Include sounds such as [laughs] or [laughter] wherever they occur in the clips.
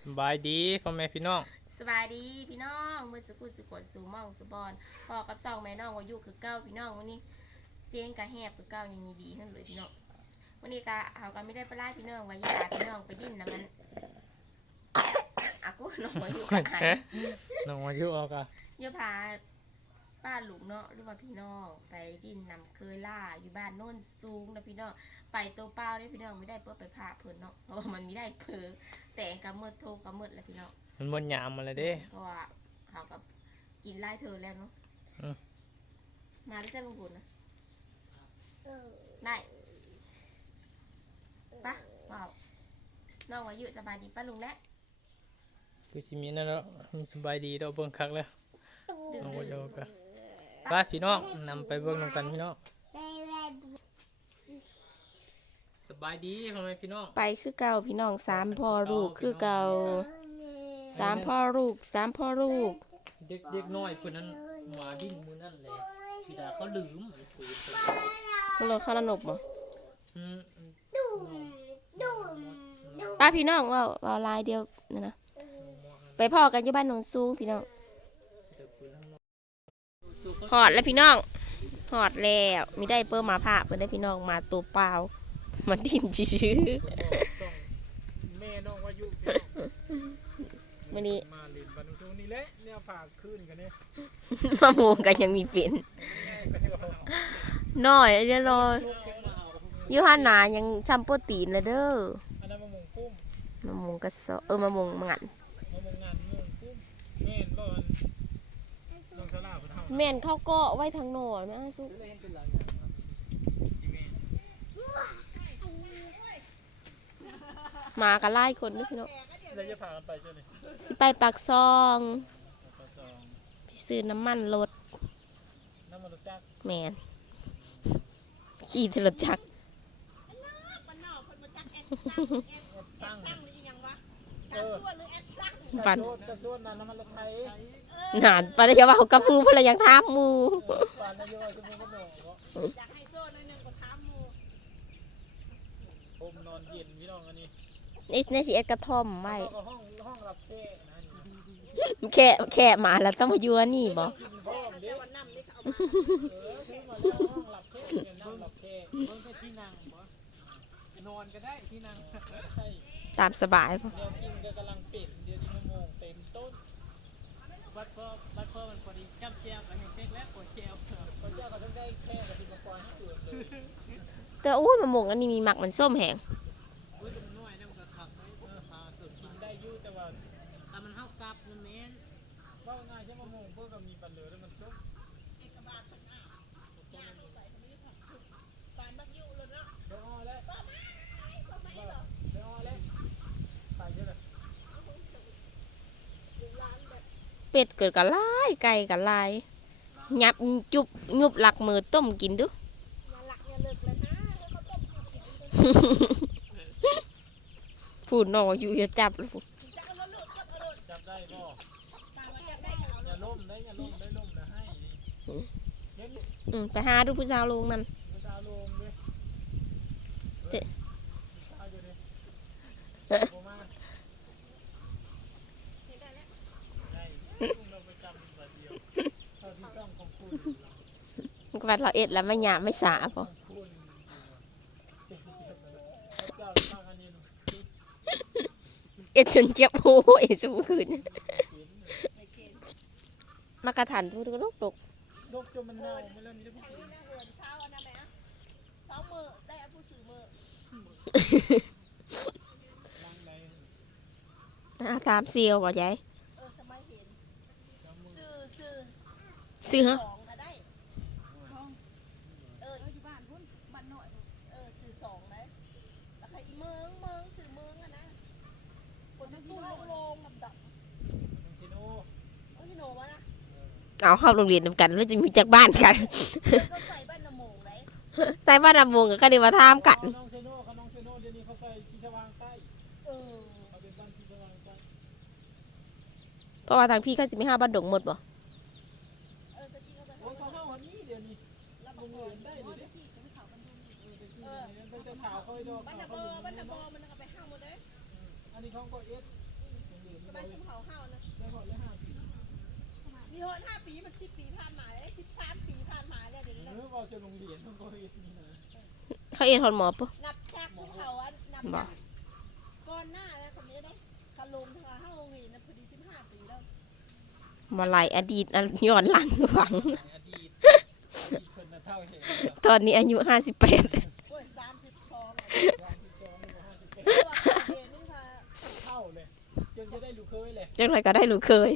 สบายดีพ่อแม่พี่น้องสบายดีพี่น้องมือสกุลสกดสูหมองสุบอนพอกับสองแม่น้องว่าอยู่คือเก้าพี่น้องวันนี้เสียงกะแหบคือเก้ายังมีดีขึ้นเลยพี่น้องวันนี้กะเอากันไม่ได้ไปไล่พี่น้องว่าอยาพี่น้องไปดิ้นนะมันอากูน้องว่าอยู่กับอันน้องมาอยู่ออกอะเดี๋ยวพา ป้าหลุงเนาะหรือว่าพี่น้อง ไปดิ้นนำเคยล่าอยู่บ้านโน่นสูงนะพี่น้องไปตัวเปล่าได้พี่น้องไม่ได้เพื่อไปพาเพิ่นเนาะเพราะว่ามันไม่ได้เพอแต่งกับมืดโทรกับมืดแล้วพี่น้องมันบนหยามมาเลยเด้เพราะว่าเขากับกินไล่เธอแล้วเนาะอืมมาได้เส้นลุงบุญนะได้ปะว้าวน้องวายุสบายดีป้าลุงและกูสิมีนั่นแล้วมีสบายดีเราเบิ่งคักแล้วดื่มน้องมาอดื่ยู่มออกอะ ไปพี่น้องนำไปเบิ่งนำกันพี่น้องสบายดีพ่อแม่พี่น้องไปคือเก่าพี่น้องสามพ่อลูกคือเก่าสามพ่อลูกสามพ่อลูก เด็กเด็กน้อยคนนั้นมาดิ้นมือนั่นเลยสีดาเขาลืมคุยกันก็เลยข้าวหนบบ่อืมป้าพี่น้องว่าว่าลายเดียวนี่นะไปพ่อกันที่บ้านโนนสูงพี่น้อง หอดแล้วพี่น้องหอดแล้วมีได้เปิ้ลมาผ่าเปิ้ลได้พี่น้องมาตัวเปล่ามันดิ้นชื้อแม่น้องว่าอยู่ๆมื่อนี้มาเล่นบันทึกนี่แหละเนี่ยฝากคืนกันเนี่ยมะม่วงกันยังมีเป็นน้อยเดี๋ยวรอยูฮานายังทำโปรตีนเลยเด้ออันนั้นมะม่วงปุ้มมะม่วงกระสอเออมะม่วงมัน มะม่วงงานมะม่วงปุ้มแม่นบ่อันน้องสลาเพิ่นเฮา แม่นเข้าก็ไว้ทางโหนอนะสุกเลยเห็นเป็นหลังอย่างครับอีแม่มากันไล่คนเด้อพี่น้องแล้วจะพากันไปเจ้านี่สิไปปากซองปสองพี่ซื้อน้ำมันรถน้ำมันรถจักรแมนขี่เทรถจักรตั้งปันโซดกระสวนนั่นน้ำมันรถไทย นานปันจะว่ากับมูเพละยังทามหมูปานนายว่าจะมีกระโดดบ่ผมนอนเย็นพี่น้องอันนี้นี่ในสีเอ็ดกระท่อมไว้แล้วก็ห้องห้องรับแขกนะนี่แค่แค่หมาแล้วต้องมายัวนี่บอกเนี่ยนี่บ่ตามสบายบ่เดี๋ยวกินก็กำลังเป็ด เดี๋ยวนี้มะม่วงเต็มบัดพอบัดพอมันพอดีแก้มแจ้มอันนี้เต็กแล้วปวดแก้วปวดแก้วก็ต้องได้แค่กับที่มาปล่อยให้เกิดเลยแต่อุ้ยมะม่วงอันนี้มีหมักมันส้มแหง อุ้ยแต่มันน้อยนะมันก็ขับไว้เออหาเกิดกินได้อยู่แต่ว่าถ้ามันเฮากลับมันแม่นว่าง่ายใช่มะม่วงเพิ่นก็มีปันเหลือแล้วมันส้มเดี๋ยวอ้อแล้วเดี๋ยวอ้อแล้วไปเยอะเลย เป็ดเกิดกับลายไก่กับลายยับจุบยุบหลักมือต้มกินดูพูดน้องว่าอยู่จะจับลูกจับได้บ่อย่าล้มได้อย่าล้มได้ล้มนะให้นี่เดี๋ยวนี้อืมไปหาดูผู้สาวลงนั่นมันจะเอาลงด้วยเจ๊ เอาอยู่ดิบ่มาได้เราไปจำแบบเดียวเท่าที่ซ่องของคุณ มันก็ ว่าเราเอ็ดแล้วไม่หยาบไม่สาพอคุณเจ้าฟังอันนี้เอ็ดจนเจ็บหูเอ็ดสูงขึ้นมากระทันพูดก็ลกตกดกจนมันเน่าไม่เล่นนี่ได้พูดอ่าตามเซียวบ่ยายซื้อฮะ มันสิโน่ เอาเข้าโรงเรียนนำกันแล้วจะมีจากบ้านกันใส่บ้านนำมงกับก็เดี๋ยวมาทามกันน้องเซโน่เขาน้องเซโน่เดี๋ยวนี้เขาใส่ชีชวางใต้เขาเป็นบ้านชีชวางใต้เพราะว่าทางพี่เขาจะไม่ห้าบ้านดงหมดบ่โอ้ยเขาเข้าหันนี้เดี๋ยวนี้รับมือเห็นได้เลยเด้เออเป็นแต่ขาวเขาไอ้ดอกขาวเขาอยู่นี่เนาะอันนี้ของก็เอสไปชุมเผาเฮานะ ได้หมดเลยห้าปี มีหดห้าปีมันสิบปีผ่านมาแล้วสิบสามปีผ่านมาแล้วเดี๋ยวนี้หรือว่าจะโรงเรียนมันก็เฮ็ดนี่นะเขาเอ็นหอนหมอปะนับจากชุมเผาอันนับบ่จากก่อนหน้าแล้วคนนี้ได้คารุมทางเฮาโรงเรียนนะพอดีสิบห้าปีแล้วมาไหลอดีตอันย้อนหลังฝัง อดีตอดีตคนน่ะเท่าเห็นตอนนี้อายุห้าสิบแปดโอ้ยสามสิบสองยามที่จองนี่ก็ห้าสิบเป็นเพราะว่าเรียนนี่ค่ะเท่าเลยจนจะได้ลูกเคยเลยจังไรก็ได้ลูกเคย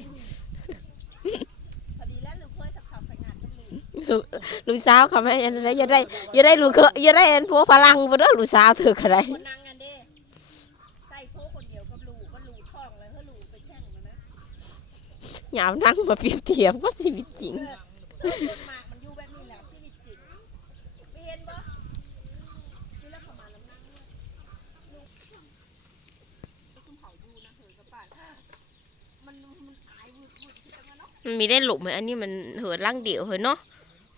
พอดีแล้วหรือเคยสักขับไปงานกันเลยลูกลูกสาวเขาไม่อันนั้นอย่าได้อย่าได้ลูกเคยอย่าได้อันพวกพลังบ่เด้อลูกสาวเธอก็ได้คนนางกันเด้ใส่โค้คนเดียวกับลูกก็ลูกท้องเลยเฮ้ลูกไปแข่งมานะอย่าเอานั่งมาเปรียบเทียบกับชีวิตจริงเออส่วนมากมันอยู่แบบนี้แหละชีวิตจริงไม่เห็นปะนี่แล้วเขามาน้ำนั่งเนี่ยลูกคุณเผาดูนะเถอะกับป่านมันมันตายวุดวุดที่จังเนาะ มันมีได้หลุมไหมอันนี้มันเหินล่างเดียวเฮ้ยเนาะ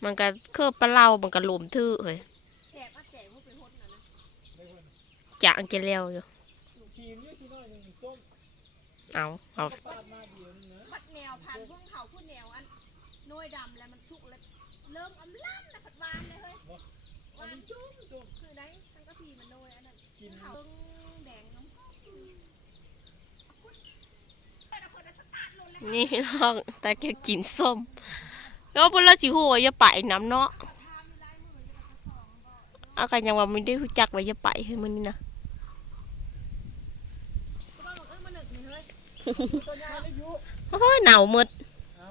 มันก็เคอบปลาเล่ามันก็หลุมทื่อเฮ้ยแสบมาแจกมุกไปหดน่ะนะไม่คนจางจะแล้วอยู่ทีมนี่สิน้อยหนึ่งส้มเอาเอาก็ปาดมาเดียวนึงนะพัดแนวพันพวกเขาพูดแนวอันน้อยดำแล้วมันสุกแล้วเริ่มอำล้ำนะผัดหวานเลยเฮ้ยหอัวานนนี้ส้มส้มคือได้ทั้งกะพีมันน้อยอันนั้นกินเขาเบิ่งแดงน้ำเอาคุณเอาคนเอาสตาร์ทลงแล้วนี่พี่น้องแต่แกกินส้ม แล้วพวกเราสิฮู้ว่าอย่าไปน้ำเนาะอาสองบ่เอากันยังว่าไม่ได้รู้จักว่าอย่าไปเฮ้ยมื้อนี้นะเฮ้ยหนาวหมด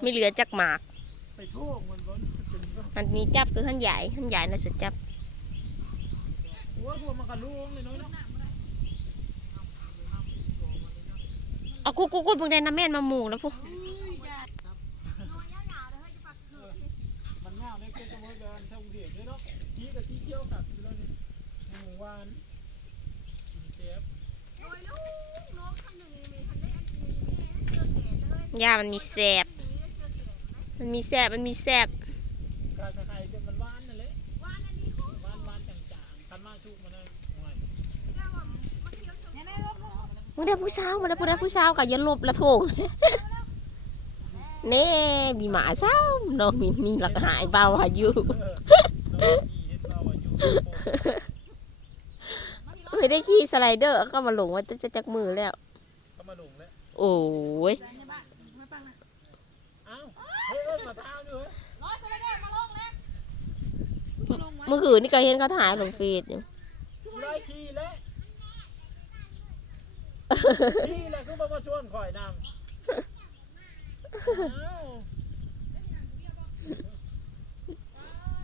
ไม่เหลือจักหมากมันบนเป็นก็อันนี้จับคือท่านใหญ่ท่านใหญ่น่าจะจับเอากูกูกูเพิ่งได้น้ำแม่นมาหมู่แล้วพวก วานกินเซฟโอ้ยลูกน้องคำหนึ่งมีทันได้อันนี้มีให้เสื้อแขนเลยยามันมีแสบ มีให้เสื้อแขนไหมมันมีแสบ มันมีแสบ กาไข่จะมันหวานนั่นแหละวานอันนี้คู่หวานหวานจางๆคันมาชุกมันนะหวานแก้วว่ามันเคี้ยวสมเนี่ยๆลบมึงได้ผู้สาวมาแล้วผู้ได้ผู้สาวกับยันลบละโถงเน่มีหมาเช้าน้องมีนี่หลักหายเบาอายุเออน้องมีเห็นเราอายุโอ้ ไม่ได้ขี่สไลเดอร์ก็มาหลงว่าจะจะจักมือแล้วเขามาหลงแล้ว โอ้ยๆในบ้านมาปังนะเอ้าเฮ้ยเฮ้ยมาเท้าด้วยร้อยสไลเดอร์มาลงแล้วเมื่อคืนนี่ก็เห็นเขาถ่ายลงเฟซอยู่ร้อยขี่แล้วขี่แหละคือบอกว่าชวนข่อยนำเอ้า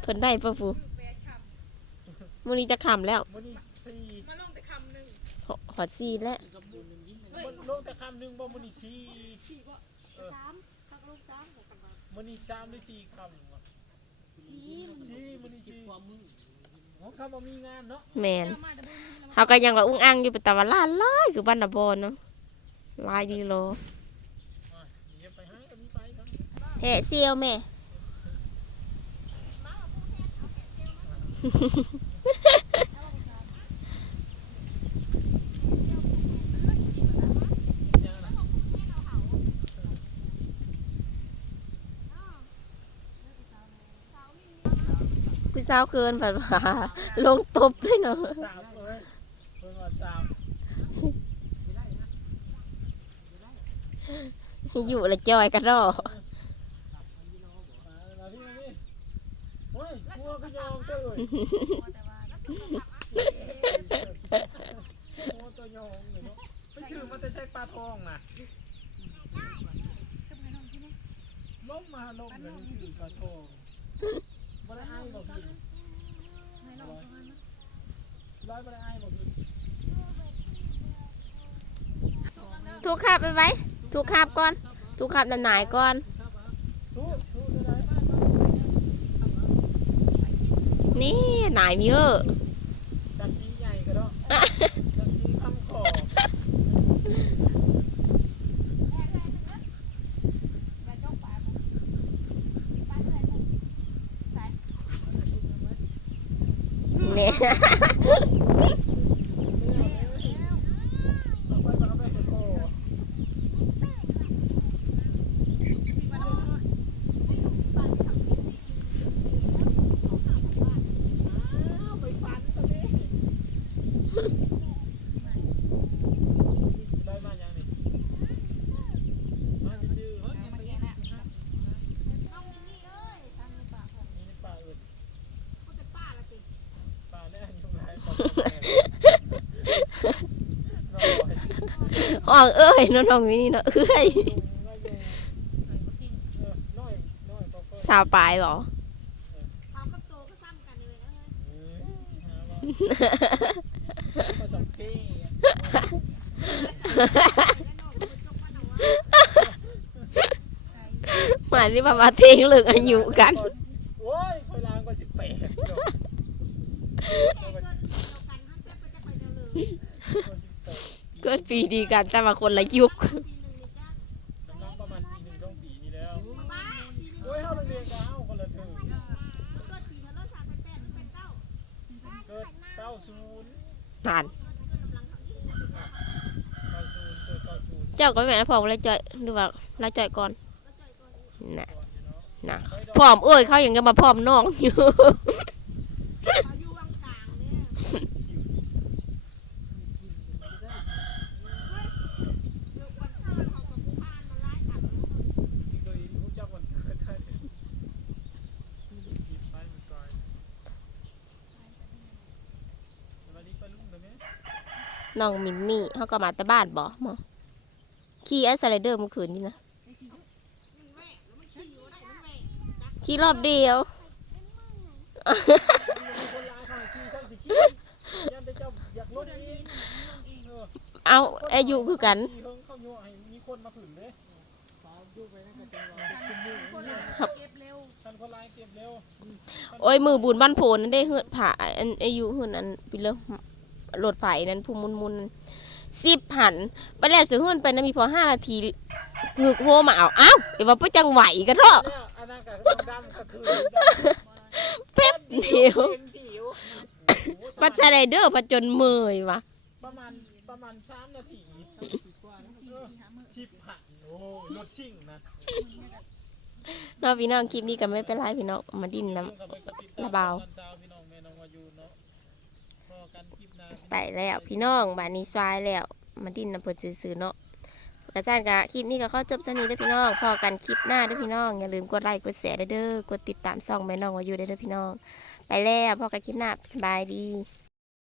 เพิ่นได้ปะฟูมื้อนี้จะคำแล้วมันนี่สี่ มาลงแต่คำหนึ่ง หอดซีแล้วลงแต่คำหนึ่งบ่มันนี่สี่สี่บ่สามข้าวลูกสามหกกันมามันนี่สามหรือสี่คำวะสี่มันสี่มันนี่สี่ของคำว่ามีงานเนาะแมนเขาก็ยังว่าอุ้งอังอยู่เป็นตะวันล้านหลายคือบ้านนาบอนเนาะลายดีโลเดี๋ยวไปหาก็มีไปครับแห่เซียวแม่ ผู้าเกินแบบว่าลงตบเลยเนาะสามเลยเพิ่งว่าสามอยู่ละจอยกันรอมามาที่มาที่โอ้ยกลัวก็ยอมาลยกลัวตัวยองเลยเนาะไม่ชื่อมันจะใช้ปลาทองนะล้มมาล้มเลยชื่อปลาทอง บ่ได้อ้ายบอกพี่ร้อยบ่ได้อ้ายบอกพี่ถูกขับไปไว้ถูกขับก่อน ถูกขับนานหนายก่อนทุกทุกได้ไหมนี่หนายมีเยอะ จับชี้ใหญ่ก็ได้ Yeah. [laughs] ออกเอ้ยน้องนี่เนาะเอ้ยลุงว่าอยู่เออน้อยน้ยสาวปลายบ่เอากับโตก็ซ้ำกันเลยนะเฮ้ยเออหาว่าผสมาที่ว่ามาทิ้งเรื่องอายุกันโอ้ยคอยล้างก็สิบแปด ก็ปีดีกันแต่ว่าคนละยุคน้องประมาณปีหนึ่งต้องปีนี้แล้วโอ้ยเข้าโรงเรียนก็เข้าคนละเทอมเกิดเก้าศูนย์นานเก้าศูนย์เกิดเก้าศูนย์เจ้าก็ไม่แม่นพอแล้วจ่อยดูว่าเราจ่อยก่อนน่ะก่อนอยู่เนาะน่ะไปดอกพร้อมเอ้ยเขายังจะมาพร้อมน้องอยู่ ที่เคยรู้จักวันเกิดได้หยิบไปเหมือนกันวันนี้ไปลุงเลยไหม น้องมินนี่เขาก็มาแต่บ้านบ่หมอขี่ไอ้สไลเดอร์เมื่อคืนนี่นะขี่รอบเดียว เอาอายุคือกันโอ้ยมือบุญบ้านโพนนั่นได้เหือดผ่าอันอายุเหือนอันไปเลย รถไฟนั้นผู้มุนมุนสิบหัน ไปแล้วสือเหือนไปนะมีพอห้านาทีงึกโฮมาเอาอ้าวไอ้ว่าไปจังไหวกันเถอะเนี่ยอันนั้นก็ต้องดำก็คือเป๊บเดียวเต็มผิวปัจจัยเดอร์ปัจจนเมยวะประมาณประมาณสามนาทีสิบหันโอ้ยรถชิ่งนะน้องพี่น้องคลิปนี้ก็ไม่เป็นไรพี่น้องมาดิ้นน้ระเบา ไปแล้วพี่น้องบ้านนี้ซายแล้วมาดินน้ำเปิดซื้อเนาะกระจานกะคลิปนี้ก็เข้าจบสนีเด้อพี่น้องพอกันคลิปหน้าเด้อพี่น้องอย่าลืมกดไลค์กดแชร์เด้อเด้อกดติดตามซ่องแม่น้องวายูเด้อเด้อพี่น้อง ไปแล้วพอกันคลิปหน้าสบายดี